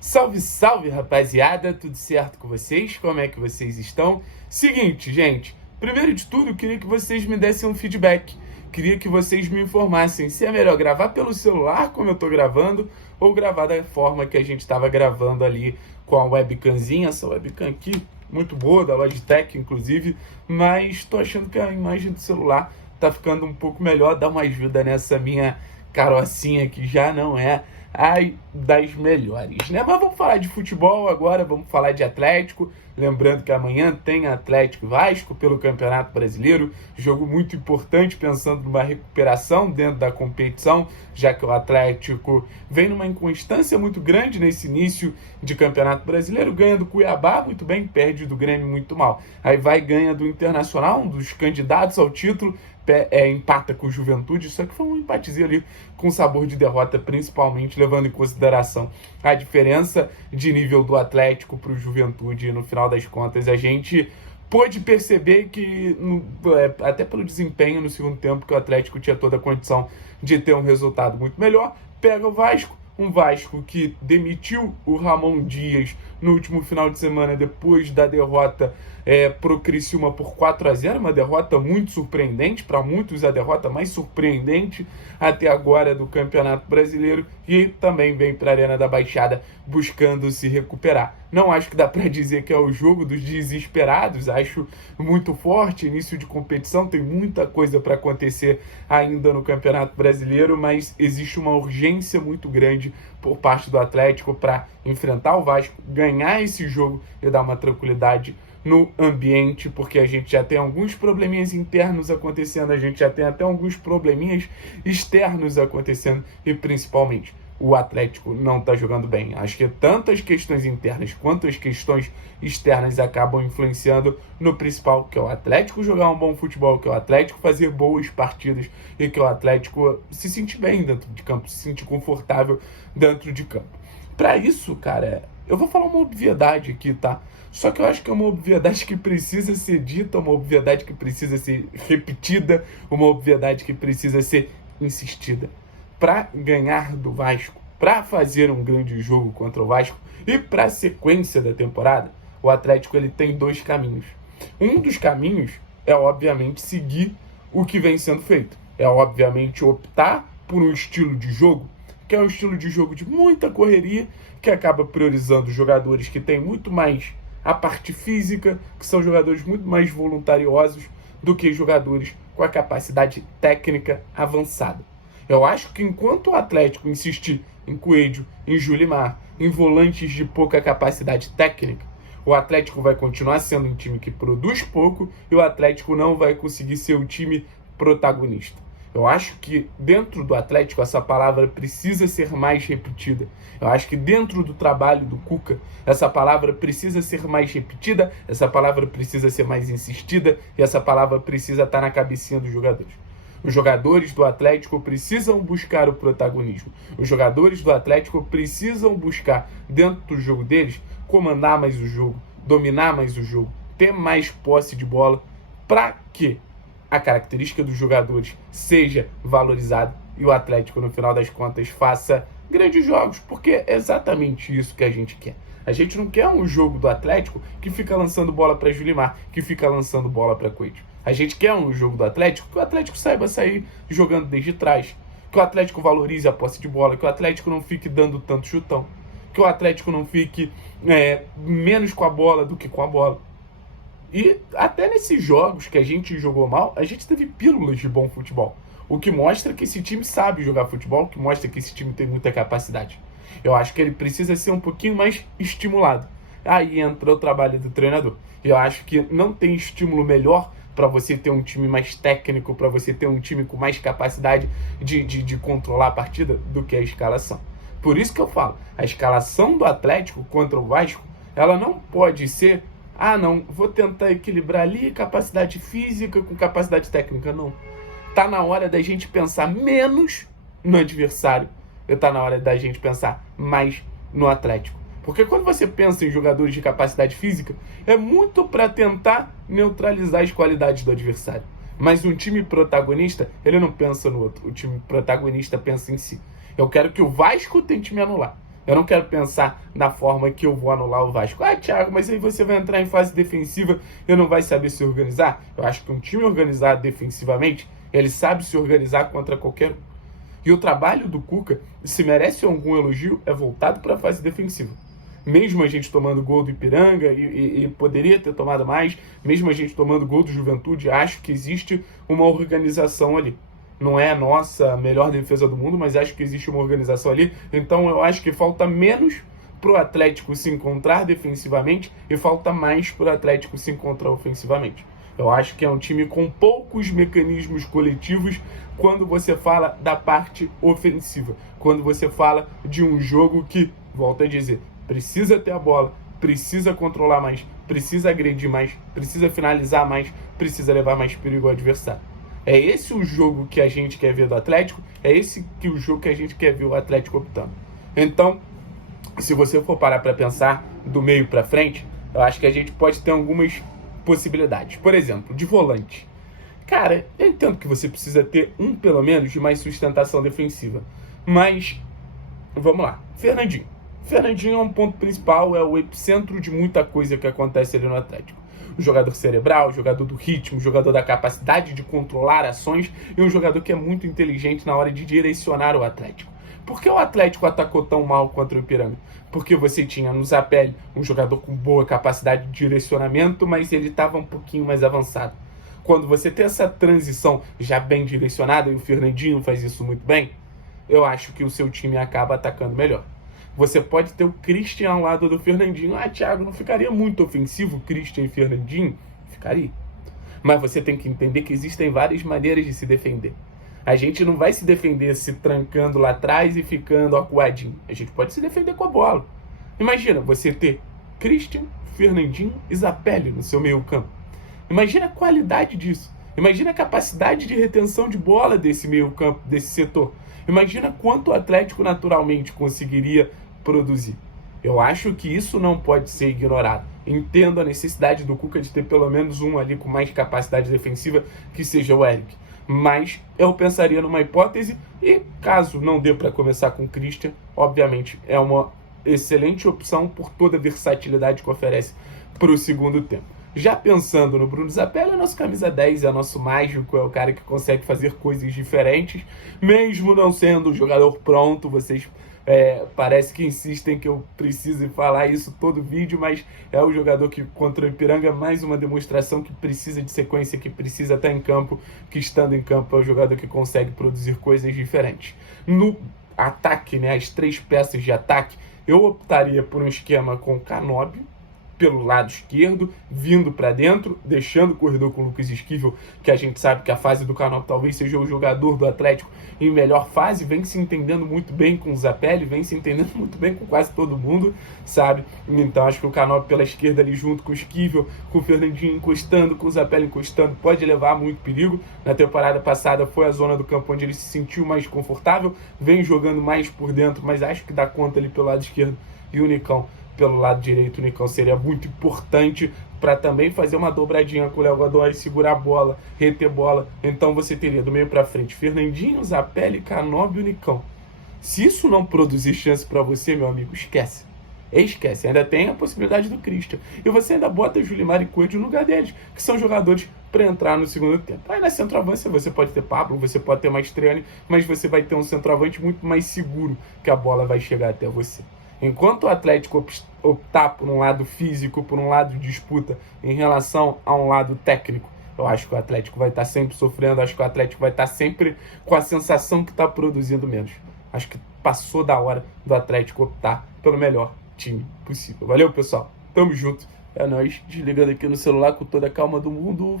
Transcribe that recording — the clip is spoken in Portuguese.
Salve, salve, rapaziada! Tudo certo com vocês? Como é que vocês estão? Seguinte, gente. Primeiro de tudo, eu queria que vocês me dessem um feedback. Queria que vocês me informassem se é melhor gravar pelo celular, como eu tô gravando, ou gravar da forma que a gente estava gravando ali com a webcamzinha. Essa webcam aqui, muito boa, da Logitech, inclusive. Mas tô achando que a imagem do celular tá ficando um pouco melhor. Dá uma ajuda nessa minha carocinha que já não é das melhores, né? Mas vamos falar de futebol agora, vamos falar de Atlético. Lembrando que amanhã tem Atlético e Vasco pelo Campeonato Brasileiro, jogo muito importante pensando numa recuperação dentro da competição, já que o Atlético vem numa inconstância muito grande nesse início de Campeonato Brasileiro, ganha do Cuiabá muito bem, perde do Grêmio muito mal. Aí vai ganha do Internacional, um dos candidatos ao título, empata com o Juventude, só que foi um empatezinho ali com sabor de derrota, principalmente levando em consideração a diferença de nível do Atlético para o Juventude. No final das contas, a gente pôde perceber que, até pelo desempenho no segundo tempo, que o Atlético tinha toda a condição de ter um resultado muito melhor. Pega o Vasco, um Vasco que demitiu o Ramon Dias no último final de semana depois da derrota pro Criciúma por 4-0, uma derrota muito surpreendente, para muitos a derrota mais surpreendente até agora do Campeonato Brasileiro, e também vem para a Arena da Baixada buscando se recuperar. Não acho que dá para dizer que é o jogo dos desesperados, acho muito forte, início de competição, tem muita coisa para acontecer ainda no Campeonato Brasileiro, mas existe uma urgência muito grande por parte do Atlético para enfrentar o Vasco, ganhar esse jogo e dar uma tranquilidade no ambiente, porque a gente já tem alguns probleminhas internos acontecendo, a gente já tem até alguns probleminhas externos acontecendo, e principalmente o Atlético não está jogando bem. Acho que tanto as questões internas quanto as questões externas acabam influenciando no principal, que é o Atlético jogar um bom futebol, que é o Atlético fazer boas partidas e que é o Atlético se sentir bem dentro de campo, se sentir confortável dentro de campo. Para isso, cara, eu vou falar uma obviedade aqui, tá? Só que eu acho que é uma obviedade que precisa ser dita, uma obviedade que precisa ser repetida, uma obviedade que precisa ser insistida. Para ganhar do Vasco, para fazer um grande jogo contra o Vasco e para a sequência da temporada, o Atlético ele tem dois caminhos. Um dos caminhos é, obviamente, seguir o que vem sendo feito. É, obviamente, optar por um estilo de jogo, que é um estilo de jogo de muita correria, que acaba priorizando jogadores que têm muito mais a parte física, que são jogadores muito mais voluntariosos do que jogadores com a capacidade técnica avançada. Eu acho que enquanto o Atlético insistir em Coelho, em Julimar, em volantes de pouca capacidade técnica, o Atlético vai continuar sendo um time que produz pouco e o Atlético não vai conseguir ser o time protagonista. Eu acho que dentro do Atlético essa palavra precisa ser mais repetida. Eu acho que dentro do trabalho do Cuca essa palavra precisa ser mais repetida, essa palavra precisa ser mais insistida e essa palavra precisa estar na cabecinha dos jogadores. Os jogadores do Atlético precisam buscar o protagonismo. Os jogadores do Atlético precisam buscar, dentro do jogo deles, comandar mais o jogo, dominar mais o jogo, ter mais posse de bola, para que a característica dos jogadores seja valorizada e o Atlético, no final das contas, faça grandes jogos, porque é exatamente isso que a gente quer. A gente não quer um jogo do Atlético que fica lançando bola para Julimar, que fica lançando bola para Coelho. A gente quer um jogo do Atlético que o Atlético saiba sair jogando desde trás, que o Atlético valorize a posse de bola, que o Atlético não fique dando tanto chutão, que o Atlético não fique menos com a bola do que com a bola. E até nesses jogos que a gente jogou mal, a gente teve pílulas de bom futebol. O que mostra que esse time sabe jogar futebol, o que mostra que esse time tem muita capacidade. Eu acho que ele precisa ser um pouquinho mais estimulado. Aí entra o trabalho do treinador. Eu acho que não tem estímulo melhor para você ter um time mais técnico, para você ter um time com mais capacidade de controlar a partida do que a escalação. Por isso que eu falo, a escalação do Atlético contra o Vasco, ela não pode ser não, vou tentar equilibrar ali capacidade física com capacidade técnica. Não. Tá na hora da gente pensar menos no adversário. Tá na hora da gente pensar mais no Atlético. Porque quando você pensa em jogadores de capacidade física, é muito para tentar neutralizar as qualidades do adversário. Mas um time protagonista, ele não pensa no outro. O time protagonista pensa em si. Eu quero que o Vasco tente me anular. Eu não quero pensar na forma que eu vou anular o Vasco. Ah, Thiago, mas aí você vai entrar em fase defensiva e não vai saber se organizar? Eu acho que um time organizado defensivamente, ele sabe se organizar contra qualquer um. E o trabalho do Cuca, se merece algum elogio, é voltado para a fase defensiva. Mesmo a gente tomando gol do Ipiranga, e poderia ter tomado mais, mesmo a gente tomando gol do Juventude, acho que existe uma organização ali. Não é a nossa melhor defesa do mundo, mas acho que existe uma organização ali. Então eu acho que falta menos para o Atlético se encontrar defensivamente e falta mais para o Atlético se encontrar ofensivamente. Eu acho que é um time com poucos mecanismos coletivos quando você fala da parte ofensiva. Quando você fala de um jogo que, volto a dizer, precisa ter a bola, precisa controlar mais, precisa agredir mais, precisa finalizar mais, precisa levar mais perigo ao adversário. É esse o jogo que a gente quer ver do Atlético, é esse que o jogo que a gente quer ver o Atlético optando. Então, se você for parar para pensar do meio para frente, eu acho que a gente pode ter algumas possibilidades. Por exemplo, de volante. Cara, eu entendo que você precisa ter pelo menos, de mais sustentação defensiva. Mas, vamos lá. Fernandinho é um ponto principal, é o epicentro de muita coisa que acontece ali no Atlético. Um jogador cerebral, jogador do ritmo, jogador da capacidade de controlar ações e um jogador que é muito inteligente na hora de direcionar o Atlético. Por que o Atlético atacou tão mal contra o Ipiranga? Porque você tinha no Zapelli um jogador com boa capacidade de direcionamento, mas ele estava um pouquinho mais avançado. Quando você tem essa transição já bem direcionada, e o Fernandinho faz isso muito bem, eu acho que o seu time acaba atacando melhor. Você pode ter o Christian ao lado do Fernandinho. Ah, Thiago, não ficaria muito ofensivo Christian e Fernandinho? Ficaria. Mas você tem que entender que existem várias maneiras de se defender. A gente não vai se defender se trancando lá atrás e ficando acuadinho. A gente pode se defender com a bola. Imagina você ter Christian, Fernandinho e Zapelli no seu meio campo. Imagina a qualidade disso. Imagina a capacidade de retenção de bola desse meio campo, desse setor. Imagina quanto o Atlético naturalmente conseguiria produzir. Eu acho que isso não pode ser ignorado. Entendo a necessidade do Cuca de ter pelo menos um ali com mais capacidade defensiva, que seja o Eric. Mas eu pensaria numa hipótese e, caso não dê para começar com o Christian, obviamente é uma excelente opção por toda a versatilidade que oferece para o segundo tempo. Já pensando no Bruno Zapelli, é nosso camisa 10, é nosso mágico, é o cara que consegue fazer coisas diferentes, mesmo não sendo um jogador pronto. Vocês parece que insistem que eu precise falar isso todo vídeo, mas é o jogador que contra o Ipiranga, mais uma demonstração que precisa de sequência, que precisa estar em campo, que estando em campo é o jogador que consegue produzir coisas diferentes. No ataque, né, as três peças de ataque, eu optaria por um esquema com Canóbio pelo lado esquerdo, vindo para dentro, deixando o corredor com o Lucas Esquivel, que a gente sabe que a fase do Canóbio talvez seja o jogador do Atlético em melhor fase, vem se entendendo muito bem com o Zapelli, vem se entendendo muito bem com quase todo mundo, sabe? Então acho que o Canóbio pela esquerda ali junto com o Esquivel, com o Fernandinho encostando, com o Zapelli encostando, pode levar muito perigo. Na temporada passada foi a zona do campo onde ele se sentiu mais confortável, vem jogando mais por dentro, mas acho que dá conta ali pelo lado esquerdo. E o Nicão pelo lado direito, o Nicão seria muito importante para também fazer uma dobradinha com o Léo Godoy, segurar a bola, reter bola. Então você teria do meio para frente Fernandinho, Zapelli, Canóbio e Nicão. Se isso não produzir chance para você, meu amigo, esquece. Esquece. Ainda tem a possibilidade do Christian. E você ainda bota Julimar e Coelho no lugar deles, que são jogadores para entrar no segundo tempo. Aí na centroavância você pode ter Pablo, você pode ter Mastriani, mas você vai ter um centroavante muito mais seguro que a bola vai chegar até você. Enquanto o Atlético optar por um lado físico, por um lado de disputa, em relação a um lado técnico, eu acho que o Atlético vai estar sempre sofrendo, acho que o Atlético vai estar sempre com a sensação que está produzindo menos. Acho que passou da hora do Atlético optar pelo melhor time possível. Valeu, pessoal. Tamo junto. É nóis. Desligando aqui no celular com toda a calma do mundo.